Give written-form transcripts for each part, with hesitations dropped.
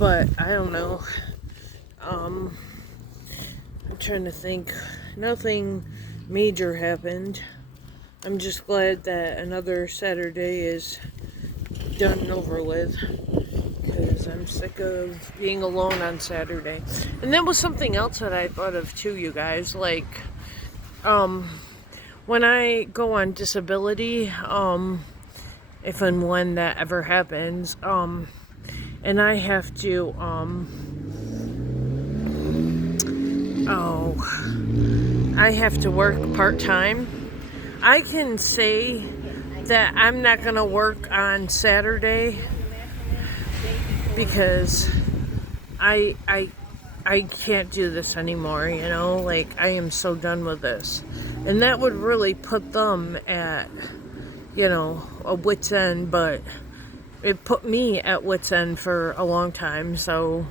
But I don't know. I'm trying to think. Nothing major happened. I'm just glad that another Saturday is done and over with. Because I'm sick of being alone on Saturday. And that was something else that I thought of too, you guys. Like, when I go on disability, if and when that ever happens, and I have to, I have to work part-time, I can say that I'm not going to work on Saturday because I can't do this anymore, you know? Like, I am so done with this. And that would really put them at, you know, a wit's end, but it put me at wit's end for a long time, so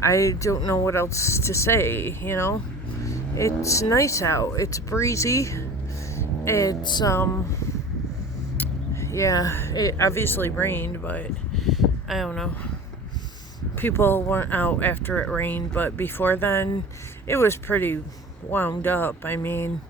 I don't know what else to say, you know? It's nice out. It's breezy. It's, yeah, it obviously rained, but I don't know. People weren't out after it rained, but before then, it was pretty wound up. I mean,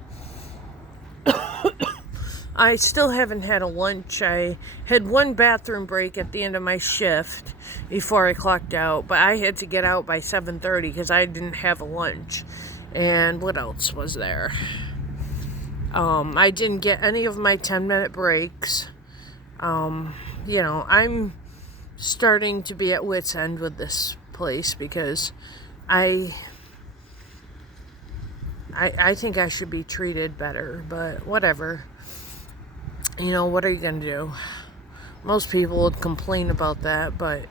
I still haven't had a lunch. I had one bathroom break at the end of my shift before I clocked out, but I had to get out by 7:30 because I didn't have a lunch. And what else was there? I didn't get any of my 10-minute breaks. You know, I'm starting to be at wit's end with this place because I think I should be treated better, but whatever. You know, what are you going to do? Most people would complain about that, but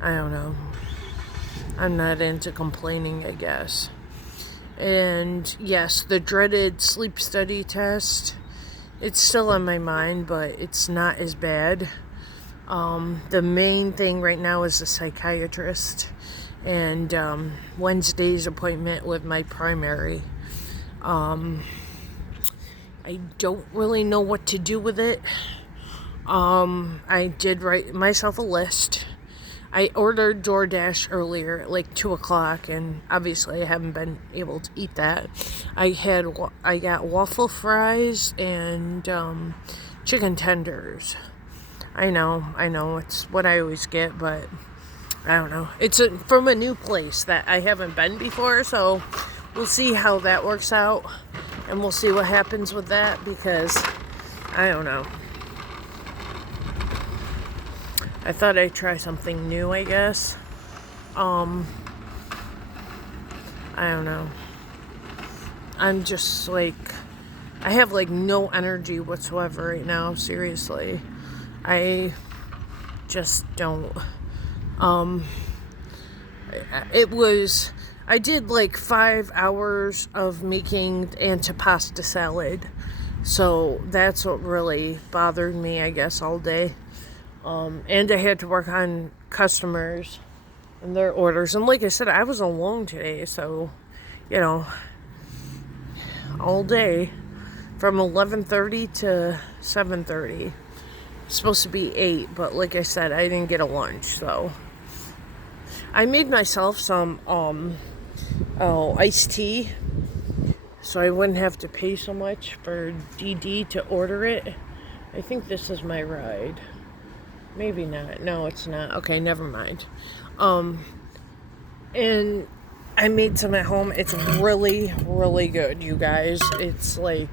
I don't know. I'm not into complaining, I guess. And yes, the dreaded sleep study test, it's still on my mind, but it's not as bad. The main thing right now is the psychiatrist and Wednesday's appointment with my primary. I don't really know what to do with it. I did write myself a list. I ordered DoorDash earlier at like 2 o'clock, and obviously I haven't been able to eat that. I got waffle fries and chicken tenders. I know, it's what I always get, but I don't know. It's from a new place that I haven't been before, so we'll see how that works out, and we'll see what happens with that, because I don't know. I thought I'd try something new, I guess. I don't know. I'm just like, I have like no energy whatsoever right now, seriously. I just don't. I did like 5 hours of making antipasta salad. So that's what really bothered me, I guess, all day. And I had to work on customers and their orders. And like I said, I was alone today, so, you know, all day from 11:30 to 7:30. It's supposed to be 8, but like I said, I didn't get a lunch, so. I made myself some iced tea, so I wouldn't have to pay so much for DD to order it. I think this is my ride. Maybe not. No, it's not. Okay, never mind. And I made some at home. It's really, really good, you guys. It's like,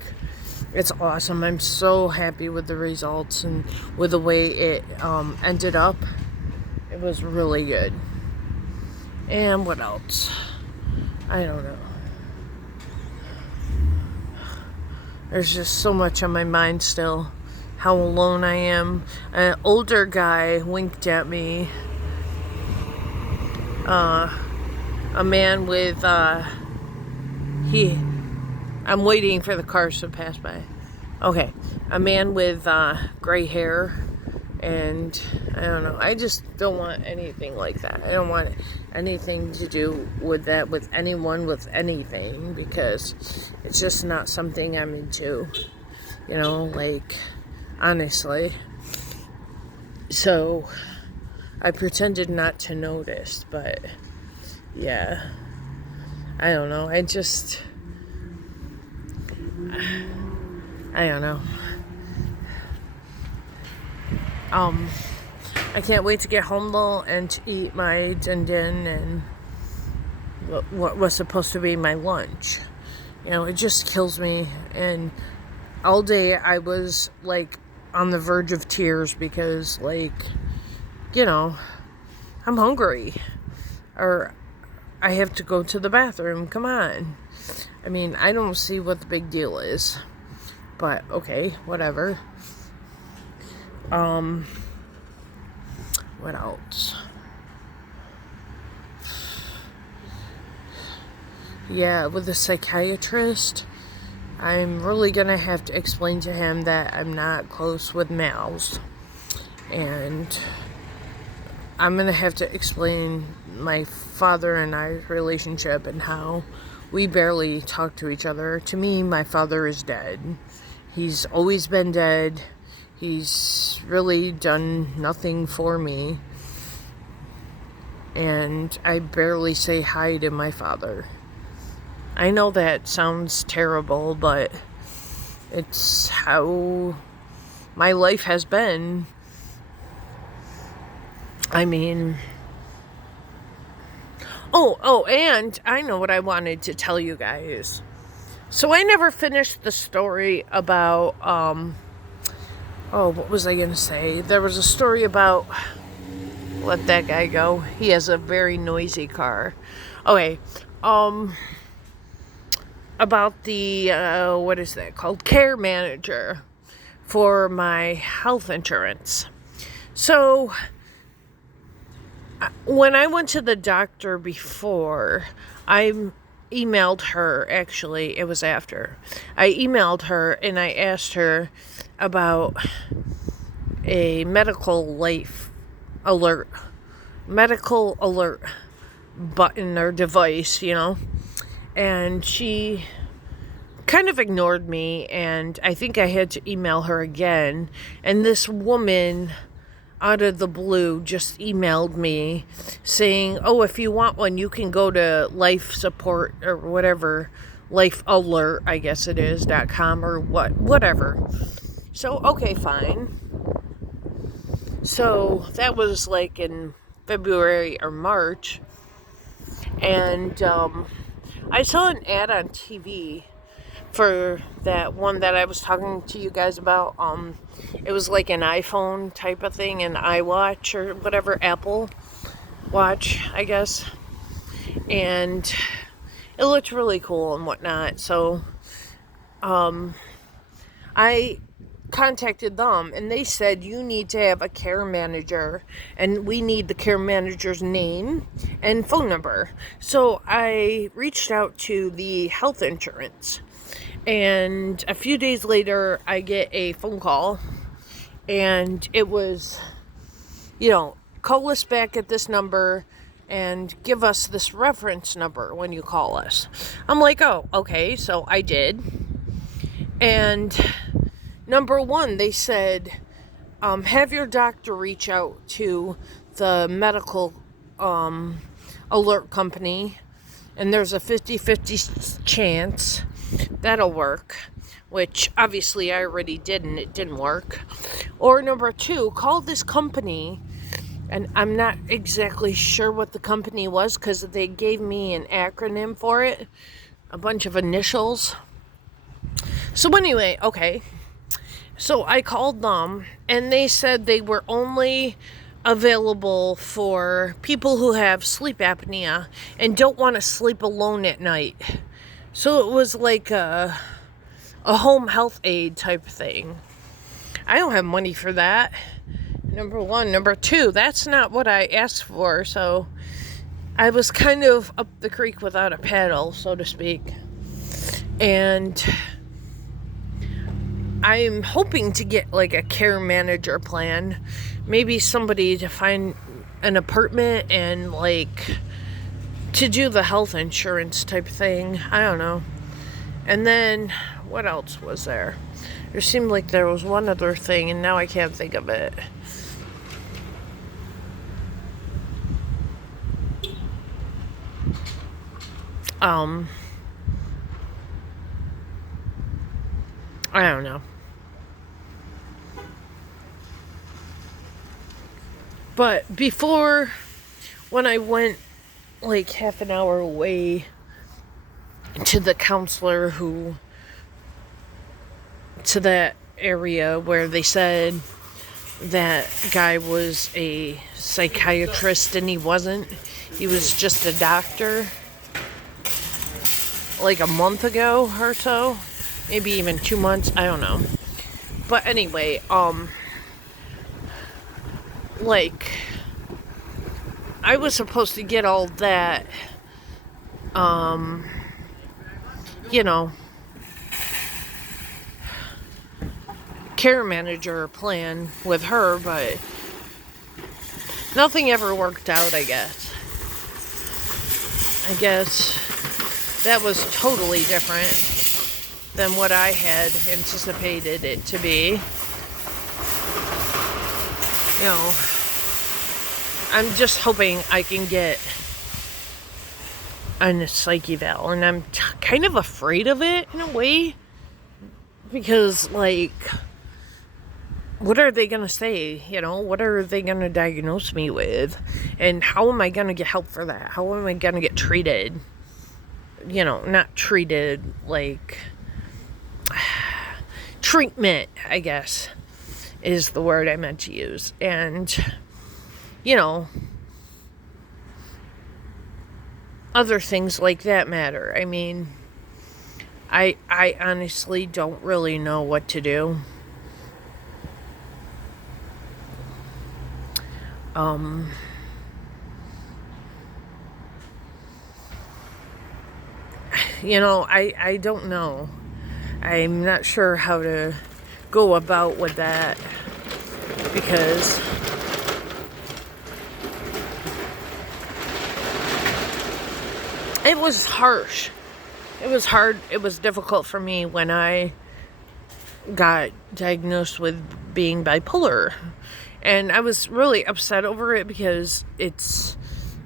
it's awesome. I'm so happy with the results and with the way it ended up. It was really good. And what else? I don't know. There's just so much on my mind still. How alone I am. An older guy winked at me. A man with, I'm waiting for the cars to pass by. Okay. A man with, gray hair. And, I don't know. I just don't want anything like that. I don't want anything to do with that, with anyone, with anything. Because it's just not something I'm into. You know, like, honestly. So, I pretended not to notice, but yeah, I don't know. I don't know. I can't wait to get home though and to eat my din din and what was supposed to be my lunch. You know, it just kills me. And all day I was like on the verge of tears because, like, you know, I'm hungry or I have to go to the bathroom. Come on. I mean, I don't see what the big deal is, but okay, whatever. What else? Yeah, with the psychiatrist, I'm really gonna have to explain to him that I'm not close with males. And I'm gonna have to explain my father and I's relationship and how we barely talk to each other. To me, my father is dead. He's always been dead. He's really done nothing for me. And I barely say hi to my father. I know that sounds terrible, but it's how my life has been. I mean, and I know what I wanted to tell you guys. So I never finished the story about, what was I going to say? There was a story about, let that guy go. He has a very noisy car. Okay, about the, what is that called? Care manager for my health insurance. So when I went to the doctor before, I emailed her, actually, it was after. I emailed her and I asked her about a medical alert button or device, you know, and she kind of ignored me, and I think I had to email her again, and this woman out of the blue just emailed me saying, oh, if you want one, you can go to life support or whatever, life alert, I guess it is, .com or whatever. So, okay, fine. So that was like in February or March, and I saw an ad on TV for that one that I was talking to you guys about. It was like an iPhone type of thing, an iWatch or whatever, Apple Watch, I guess. And it looked really cool and whatnot. So I contacted them and they said you need to have a care manager and we need the care manager's name and phone number. So I reached out to the health insurance. And a few days later, I get a phone call, and it was, call us back at this number and give us this reference number when you call us. I'm like, oh, okay, so I did. And number one, they said, have your doctor reach out to the medical alert company, and there's a 50-50 chance that'll work, which obviously I already did and it didn't work. Or number two, call this company, and I'm not exactly sure what the company was because they gave me an acronym for it, a bunch of initials. So anyway, okay, so I called them and they said they were only available for people who have sleep apnea and don't want to sleep alone at night. So it was like a home health aid type thing. I don't have money for that, number one. Number two, that's not what I asked for. So I was kind of up the creek without a paddle, so to speak. And I'm hoping to get like a care manager plan. Maybe somebody to find an apartment and like to do the health insurance type thing. I don't know. And then what else was there? There seemed like there was one other thing and now I can't think of it. I don't know. But before, when I went like half an hour away to the counselor to that area where they said that guy was a psychiatrist and he wasn't. He was just a doctor. Like a month ago or so. Maybe even 2 months. I don't know. But anyway, like, I was supposed to get all that, you know, care manager plan with her, but nothing ever worked out, I guess. I guess that was totally different than what I had anticipated it to be. You know, I'm just hoping I can get a psych eval, and I'm kind of afraid of it in a way, because, like, what are they going to say? You know, what are they going to diagnose me with? And how am I going to get help for that? How am I going to get treated? You know, not treated, like, treatment, I guess, is the word I meant to use. And, you know, other things like that matter. I mean, I honestly don't really know what to do. You know, I don't know. I'm not sure how to go about with that, because it was harsh. It was hard. It was difficult for me when I got diagnosed with being bipolar. And I was really upset over it because it's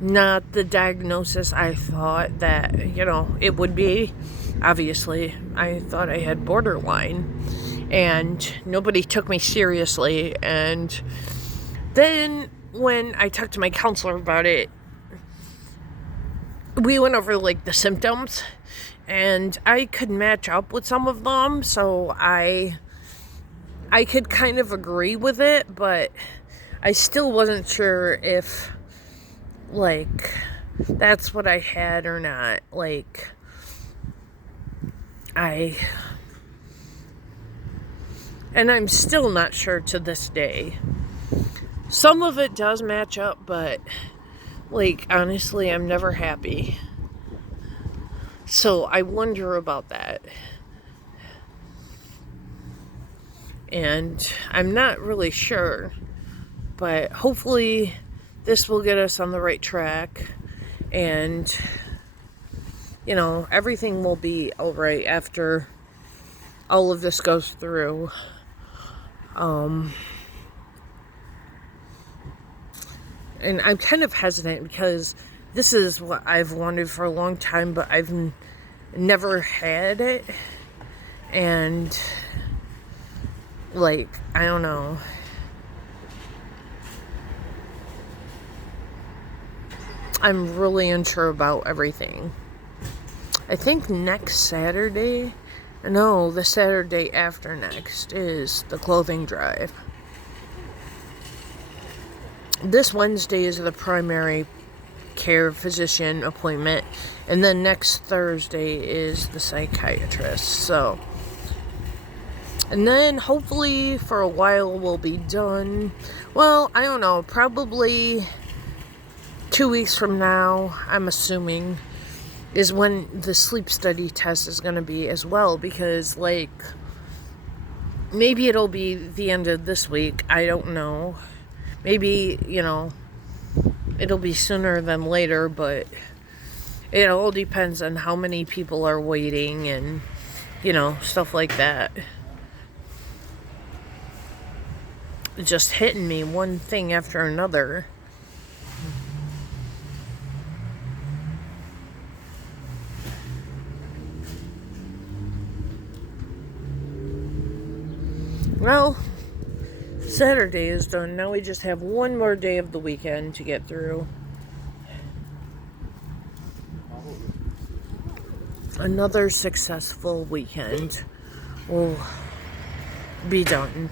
not the diagnosis I thought that, you know, it would be. Obviously, I thought I had borderline, and nobody took me seriously. And then when I talked to my counselor about it, we went over, like, the symptoms, and I could match up with some of them, so I could kind of agree with it, but I still wasn't sure if, like, that's what I had or not. Like, and I'm still not sure to this day. Some of it does match up, but, like, honestly, I'm never happy. So I wonder about that. And I'm not really sure, but hopefully this will get us on the right track, and, you know, everything will be all right after all of this goes through. And I'm kind of hesitant because this is what I've wanted for a long time, but I've never had it. And, like, I don't know. I'm really unsure about everything. I think next Saturday, no, the Saturday after next is the clothing drive. This Wednesday is the primary care physician appointment, and then next Thursday is the psychiatrist. So, and then hopefully for a while we'll be done. Well, I don't know, probably 2 weeks from now, I'm assuming, is when the sleep study test is going to be as well, because, like, maybe it'll be the end of this week. I don't know. Maybe, you know, it'll be sooner than later, but it all depends on how many people are waiting and, you know, stuff like that. Just hitting me one thing after another. Well, Saturday is done. Now we just have one more day of the weekend to get through. Another successful weekend will be done.